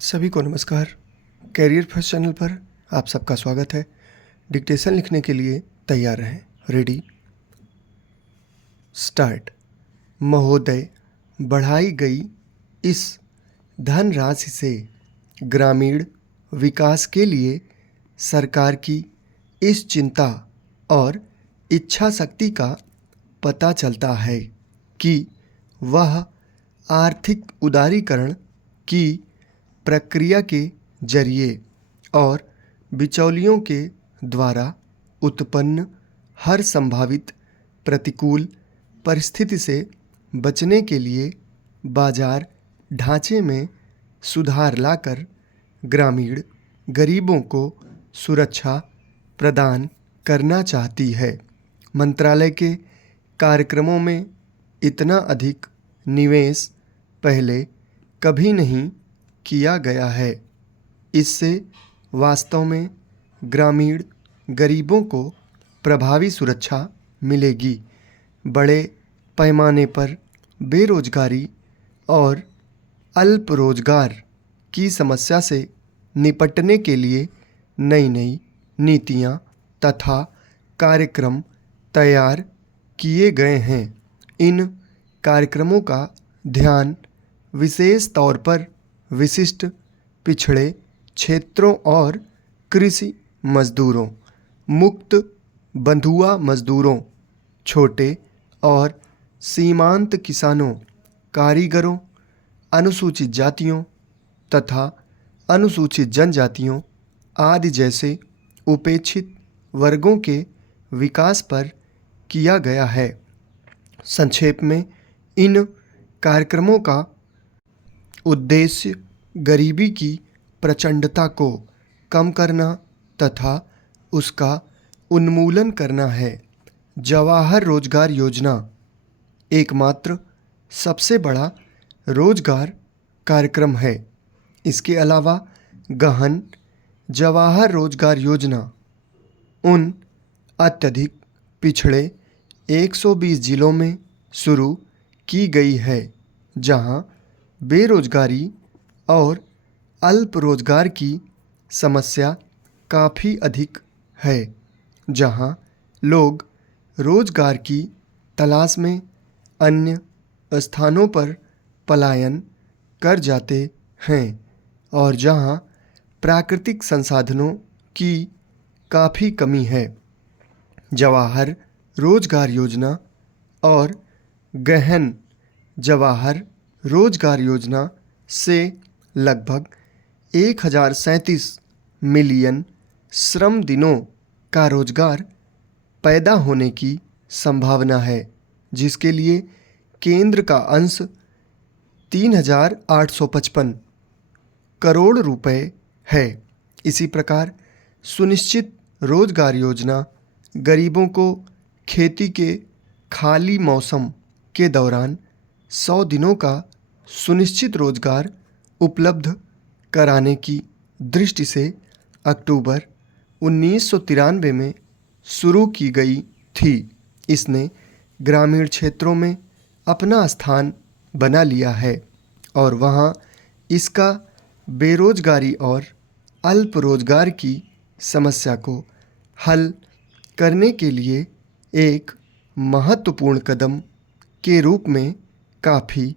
सभी को नमस्कार। कैरियर फर्स्ट चैनल पर आप सबका स्वागत है। डिक्टेशन लिखने के लिए तैयार रहें। Ready start. महोदय, बढ़ाई गई इस धनराशि से ग्रामीण विकास के लिए सरकार की इस चिंता और इच्छा शक्ति का पता चलता है कि वह आर्थिक उदारीकरण की प्रक्रिया के जरिए और बिचौलियों के द्वारा उत्पन्न हर संभावित प्रतिकूल परिस्थिति से बचने के लिए बाजार ढांचे में सुधार लाकर ग्रामीण गरीबों को सुरक्षा प्रदान करना चाहती है। मंत्रालय के कार्यक्रमों में इतना अधिक निवेश पहले कभी नहीं किया गया है। इससे वास्तव में ग्रामीण गरीबों को प्रभावी सुरक्षा मिलेगी। बड़े पैमाने पर बेरोजगारी और अल्प रोजगार की समस्या से निपटने के लिए नई नई नीतियां तथा कार्यक्रम तैयार किए गए हैं। इन कार्यक्रमों का ध्यान विशेष तौर पर विशिष्ट पिछड़े क्षेत्रों और कृषि मजदूरों, मुक्त बंधुआ मजदूरों, छोटे और सीमांत किसानों, कारीगरों, अनुसूचित जातियों तथा अनुसूचित जनजातियों आदि जैसे उपेक्षित वर्गों के विकास पर किया गया है। संक्षेप में, इन कार्यक्रमों का उद्देश्य गरीबी की प्रचंडता को कम करना तथा उसका उन्मूलन करना है। जवाहर रोजगार योजना एकमात्र सबसे बड़ा रोजगार कार्यक्रम है। इसके अलावा गहन जवाहर रोजगार योजना उन अत्यधिक पिछड़े 120 जिलों में शुरू की गई है जहां बेरोजगारी और अल्प रोजगार की समस्या काफ़ी अधिक है, जहां लोग रोजगार की तलाश में अन्य स्थानों पर पलायन कर जाते हैं और जहां प्राकृतिक संसाधनों की काफ़ी कमी है। जवाहर रोजगार योजना और गहन जवाहर रोजगार योजना से लगभग 1037 मिलियन श्रम दिनों का रोजगार पैदा होने की संभावना है, जिसके लिए केंद्र का अंश 3,855 करोड़ रुपए है। इसी प्रकार सुनिश्चित रोजगार योजना गरीबों को खेती के खाली मौसम के दौरान 100 दिनों का सुनिश्चित रोजगार उपलब्ध कराने की दृष्टि से अक्टूबर 1993 में शुरू की गई थी। इसने ग्रामीण क्षेत्रों में अपना स्थान बना लिया है और वहाँ इसका बेरोजगारी और अल्प रोजगार की समस्या को हल करने के लिए एक महत्वपूर्ण कदम के रूप में काफ़ी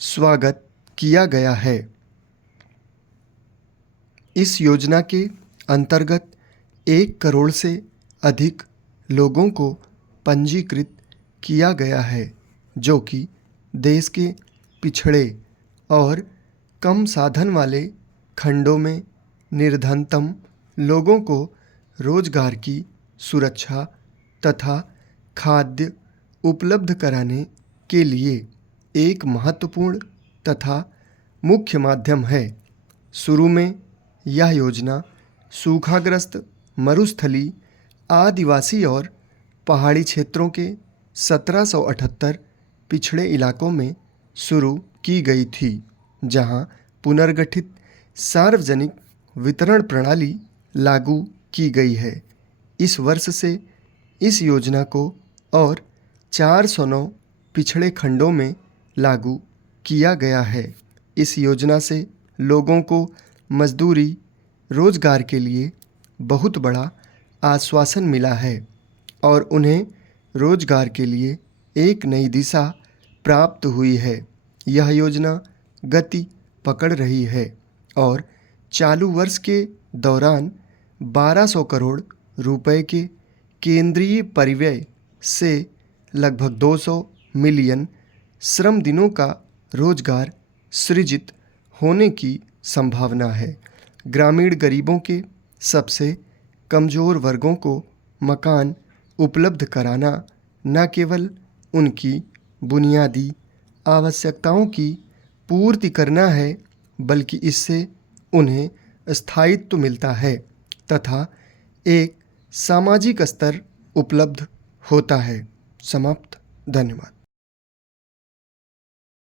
स्वागत किया गया है। इस योजना के अंतर्गत 1 करोड़ से अधिक लोगों को पंजीकृत किया गया है, जो कि देश के पिछड़े और कम साधन वाले खंडों में निर्धनतम लोगों को रोजगार की सुरक्षा तथा खाद्य उपलब्ध कराने के लिए एक महत्वपूर्ण तथा मुख्य माध्यम है। शुरू में यह योजना सूखाग्रस्त, मरुस्थली, आदिवासी और पहाड़ी क्षेत्रों के 1778 पिछड़े इलाकों में शुरू की गई थी, जहां पुनर्गठित सार्वजनिक वितरण प्रणाली लागू की गई है। इस वर्ष से इस योजना को और 409 पिछड़े खंडों में लागू किया गया है। इस योजना से लोगों को मजदूरी, रोजगार के लिए बहुत बड़ा आश्वासन मिला है और उन्हें रोजगार के लिए एक नई दिशा प्राप्त हुई है। यह योजना गति पकड़ रही है और चालू वर्ष के दौरान 1200 करोड़ रुपए के केंद्रीय परिव्यय से लगभग 200 मिलियन श्रम दिनों का रोजगार सृजित होने की संभावना है। ग्रामीण गरीबों के सबसे कमजोर वर्गों को मकान उपलब्ध कराना न केवल उनकी बुनियादी आवश्यकताओं की पूर्ति करना है, बल्कि इससे उन्हें स्थायित्व मिलता है तथा एक सामाजिक स्तर उपलब्ध होता है। समाप्त। धन्यवाद।